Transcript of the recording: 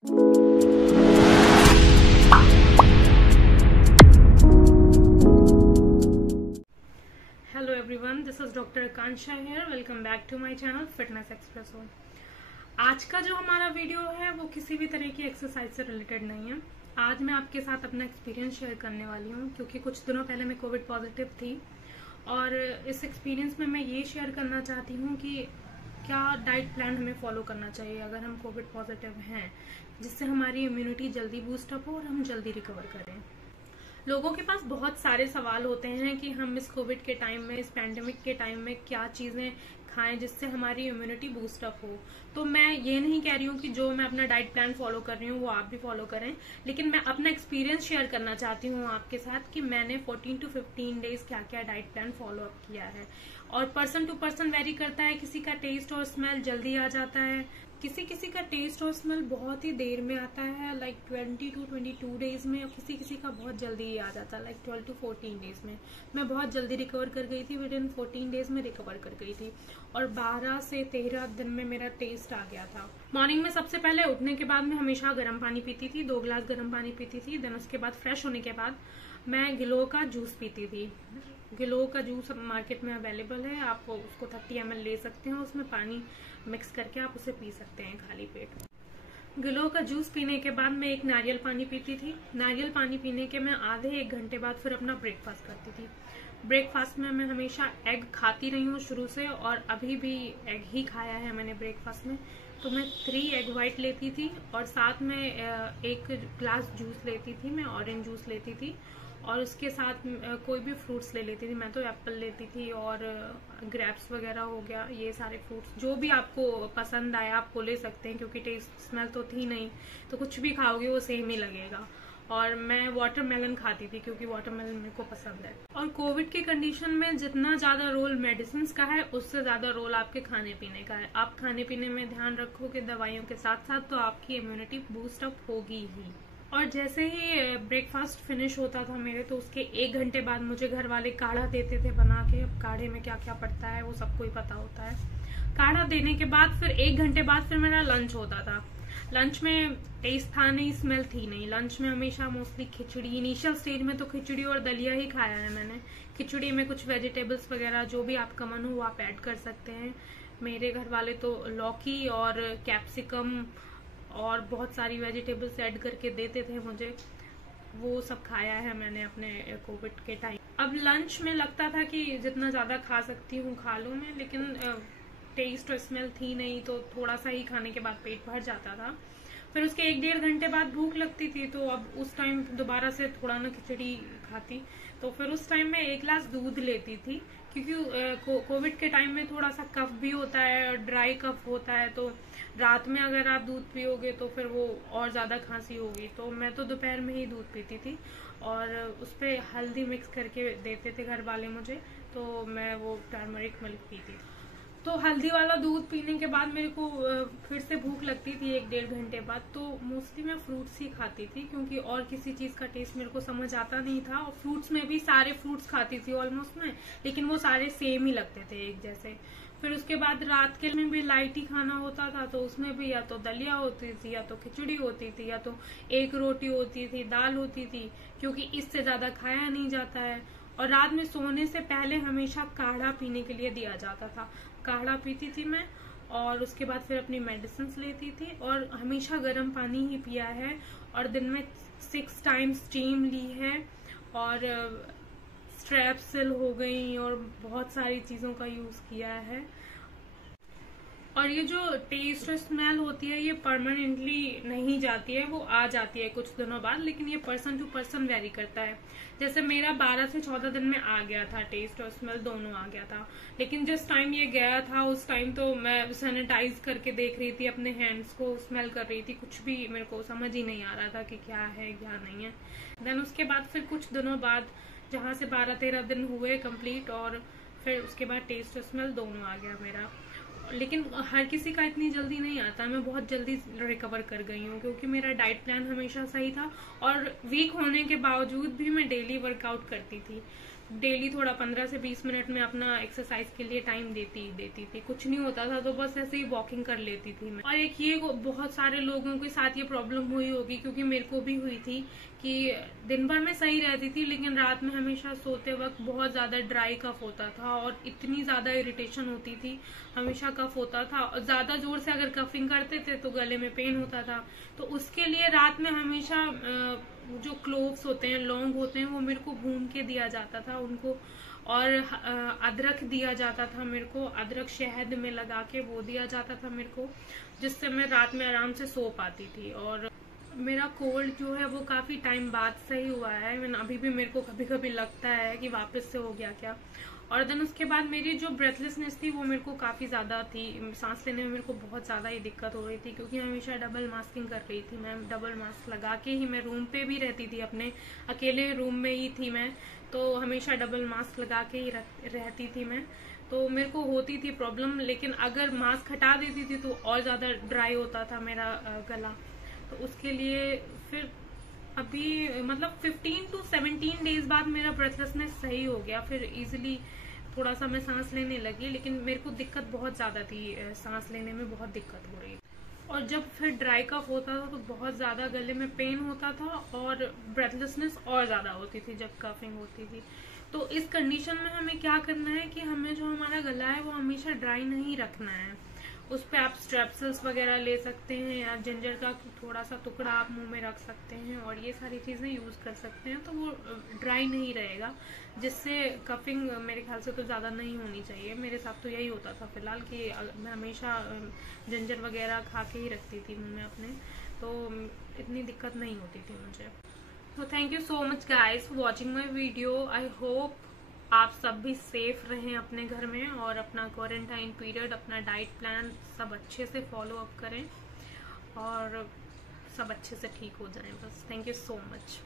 Hello everyone, this is doctor Akanksha here. Welcome back to my channel fitness expresso. आज का जो हमारा video है वो किसी भी तरह की एक्सरसाइज से रिलेटेड नहीं है। आज मैं आपके साथ अपना एक्सपीरियंस शेयर करने वाली हूँ, क्योंकि कुछ दिनों पहले मैं कोविड पॉजिटिव थी और इस एक्सपीरियंस में मैं ये शेयर करना चाहती हूँ कि क्या डाइट प्लान हमें फॉलो करना चाहिए अगर हम कोविड पॉजिटिव हैं, जिससे हमारी इम्यूनिटी जल्दी बूस्टअप हो और हम जल्दी रिकवर करें। लोगों के पास बहुत सारे सवाल होते हैं कि हम इस कोविड के टाइम में, इस पैंडेमिक के टाइम में क्या चीजें खाएं जिससे हमारी इम्यूनिटी बूस्टअप हो। तो मैं ये नहीं कह रही हूँ कि जो मैं अपना डाइट प्लान फॉलो कर रही हूँ वो आप भी फॉलो करें, लेकिन मैं अपना एक्सपीरियंस शेयर करना चाहती हूँ आपके साथ कि मैंने 14 to 15 डेज क्या क्या डाइट प्लान फॉलो अप किया है। और पर्सन टू पर्सन वेरी करता है, किसी का टेस्ट और स्मेल जल्दी आ जाता है, किसी किसी का टेस्ट और स्मेल बहुत ही देर में आता है, लाइक 20 to 22 डेज में, और किसी किसी का बहुत जल्दी ही आ जाता है, लाइक 12 to 14 डेज में। मैं बहुत जल्दी रिकवर कर गई थी, विद इन 14 डेज में रिकवर कर गई थी और 12 से 13 दिन में मेरा टेस्ट आ गया था। मॉर्निंग में सबसे पहले उठने के बाद मैं हमेशा गर्म पानी पीती थी, 2 गिलास गर्म पानी पीती थी। देन उसके बाद फ्रेश होने के बाद मैं गिलो का जूस पीती थी। गिलो का जूस मार्केट में अवेलेबल है, आप उसको 30 ml ले सकते हैं, उसमें पानी मिक्स करके आप उसे पी सकते हैं खाली पेट। गिलो का जूस पीने के बाद मैं एक नारियल पानी पीती थी। नारियल पानी पीने के मैं आधे 1 घंटे बाद फिर अपना ब्रेकफास्ट करती थी। ब्रेकफास्ट में मैं हमेशा एग खाती रही हूँ शुरू से, और अभी भी एग ही खाया है मैंने ब्रेकफास्ट में। तो मैं 3 एग वाइट लेती थी और साथ में 1 ग्लास जूस लेती थी, मैं ऑरेंज जूस लेती थी, और उसके साथ कोई भी फ्रूट्स ले लेती थी। मैं तो एप्पल लेती थी और ग्रेप्स वगैरह हो गया, ये सारे फ्रूट्स जो भी आपको पसंद आए आप वो ले सकते हैं, क्योंकि टेस्ट स्मेल तो थी नहीं, तो कुछ भी खाओगे वो सेम ही लगेगा। और मैं वाटरमेलन खाती थी, क्योंकि वाटरमेलन मेरे को पसंद है। और कोविड की कंडीशन में जितना ज्यादा रोल मेडिसिन का है, उससे ज्यादा रोल आपके खाने पीने का है। आप खाने पीने में ध्यान रखोगे दवाइयों के साथ साथ, तो आपकी इम्यूनिटी बूस्टअप होगी ही। और जैसे ही ब्रेकफास्ट फिनिश होता था मेरे, तो उसके 1 घंटे बाद मुझे घर वाले काढ़ा देते थे बना के। अब काढ़े में क्या क्या पड़ता है वो सबको ही पता होता है। काढ़ा देने के बाद फिर 1 घंटे बाद फिर मेरा लंच होता था। लंच में टेस्ट था नहीं, स्मेल थी नहीं। लंच में हमेशा मोस्टली खिचड़ी, इनिशियल स्टेज में तो खिचड़ी और दलिया ही खाया है मैंने। खिचड़ी में कुछ वेजिटेबल्स वगैरह जो भी आपका मन हो वो आप ऐड कर सकते हैं। मेरे घर वाले तो लौकी और कैप्सिकम और बहुत सारी वेजिटेबल्स ऐड करके देते थे मुझे, वो सब खाया है मैंने अपने कोविड के टाइम। अब लंच में लगता था कि जितना ज्यादा खा सकती हूँ खा लूं मैं, लेकिन टेस्ट और स्मेल थी नहीं, तो थोड़ा सा ही खाने के बाद पेट भर जाता था। फिर उसके 1-1.5 घंटे बाद भूख लगती थी, तो अब उस टाइम दोबारा से थोड़ा ना खिचड़ी खाती, तो फिर उस टाइम में 1 गिलास दूध लेती थी, क्योंकि कोविड के टाइम में थोड़ा सा कफ भी होता है, ड्राई कफ होता है, तो रात में अगर आप दूध पियोगे तो फिर वो और ज्यादा खांसी होगी। तो मैं तो दोपहर में ही दूध पीती थी, और उस पर हल्दी मिक्स करके देते थे घर वाले मुझे, तो मैं वो टर्मरिक मिल्क पीती थी। तो हल्दी वाला दूध पीने के बाद मेरे को फिर से भूख लगती थी 1-1.5 घंटे बाद, तो मोस्टली मैं फ्रूट्स ही खाती थी, क्योंकि और किसी चीज का टेस्ट मेरे को समझ आता नहीं था। और फ्रूट्स में भी सारे फ्रूट्स खाती थी ऑलमोस्ट मैं, लेकिन वो सारे सेम ही लगते थे एक जैसे। फिर उसके बाद रात के में भी लाइट ही खाना होता था, तो उसमें भी या तो दलिया होती थी, या तो खिचड़ी होती थी, या तो 1 रोटी होती थी, दाल होती थी, क्योंकि इससे ज्यादा खाया नहीं जाता है। और रात में सोने से पहले हमेशा काढ़ा पीने के लिए दिया जाता था। काढ़ा पीती थी मैं, और उसके बाद फिर अपनी मेडिसिन लेती थी, और हमेशा गर्म पानी ही पिया है, और दिन में 6 टाइम्स स्टीम ली है, और स्ट्रेप्सिल हो गई, और बहुत सारी चीजों का यूज किया है। और ये जो टेस्ट और स्मेल होती है ये परमानेंटली नहीं जाती है, वो आ जाती है कुछ दिनों बाद, लेकिन ये पर्सन टू पर्सन वेरी करता है। जैसे मेरा 12 से 14 दिन में आ गया था, टेस्ट और स्मेल दोनों आ गया था, लेकिन जिस टाइम ये गया था उस टाइम तो मैं सैनिटाइज करके देख रही थी अपने हैंड्स को, स्मेल कर रही थी, कुछ भी मेरे को समझ ही नहीं आ रहा था कि क्या है क्या नहीं है। देन उसके बाद फिर कुछ दिनों बाद, जहाँ से 12-13 दिन हुए कंप्लीट, और फिर उसके बाद टेस्ट और स्मेल दोनों आ गया मेरा। लेकिन हर किसी का इतनी जल्दी नहीं आता, मैं बहुत जल्दी रिकवर कर गई हूँ, क्योंकि मेरा डाइट प्लान हमेशा सही था, और वीक होने के बावजूद भी मैं डेली वर्कआउट करती थी। डेली थोड़ा 15 से 20 मिनट में अपना एक्सरसाइज के लिए टाइम देती थी। कुछ नहीं होता था तो बस ऐसे ही वॉकिंग कर लेती थी मैं। और एक ये बहुत सारे लोगों के साथ ये प्रॉब्लम हुई होगी, क्योंकि मेरे को भी हुई थी कि दिन भर में सही रहती थी लेकिन रात में हमेशा सोते वक्त बहुत ज्यादा ड्राई कफ होता था और इतनी ज्यादा इरिटेशन होती थी, हमेशा कफ होता था। और ज्यादा जोर से अगर कफिंग करते थे तो गले में पेन होता था। तो उसके लिए रात में हमेशा जो क्लोव्स होते हैं, लौंग होते हैं, वो मेरे को भून के दिया जाता था उनको, और अदरक दिया जाता था मेरे को, अदरक शहद में लगा के वो दिया जाता था मेरे को, जिससे मैं रात में आराम से सो पाती थी। और मेरा कोल्ड जो है वो काफी टाइम बाद सही हुआ है। अभी भी मेरे को कभी कभी लगता है कि वापस से हो गया क्या। और देन उसके बाद मेरी जो ब्रेथलेसनेस थी वो मेरे को काफी ज्यादा थी, सांस लेने में मेरे को बहुत ज्यादा ही दिक्कत हो रही थी, क्योंकि हमेशा डबल मास्किंग कर रही थी मैं। डबल मास्क लगा के ही मैं रूम पे भी रहती थी, अपने अकेले रूम में ही थी मैं, तो हमेशा डबल मास्क लगा के ही रहती थी मैं। तो मेरे को होती थी प्रॉब्लम, लेकिन अगर मास्क हटा देती थी तो और ज्यादा ड्राई होता था मेरा गला। तो उसके लिए फिर अभी मतलब 15 to 17 डेज बाद मेरा ब्रेथलेसनेस सही हो गया। फिर इजीली थोड़ा सा मैं सांस लेने लगी, लेकिन मेरे को दिक्कत बहुत ज्यादा थी, सांस लेने में बहुत दिक्कत हो रही। और जब फिर ड्राई कफ होता था तो बहुत ज्यादा गले में पेन होता था और ब्रेथलेसनेस और ज्यादा होती थी जब कफिंग होती थी। तो इस कंडीशन में हमें क्या करना है कि हमें जो हमारा गला है वो हमेशा ड्राई नहीं रखना है। उस पे आप स्ट्रेप्सिल्स वगैरह ले सकते हैं, या जिंजर का थोड़ा सा टुकड़ा आप मुंह में रख सकते हैं, और ये सारी चीजें यूज कर सकते हैं, तो वो ड्राई नहीं रहेगा, जिससे कफिंग मेरे ख्याल से तो ज्यादा नहीं होनी चाहिए। मेरे साथ तो यही होता था फिलहाल कि मैं हमेशा जिंजर वगैरह खा के ही रखती थी मुंह में अपने, तो इतनी दिक्कत नहीं होती थी मुझे। तो thank you so much guys for watching my video. I hope आप सब भी सेफ रहें अपने घर में, और अपना क्वारंटाइन पीरियड, अपना डाइट प्लान सब अच्छे से फॉलो अप करें और सब अच्छे से ठीक हो जाएं बस। Thank you so much.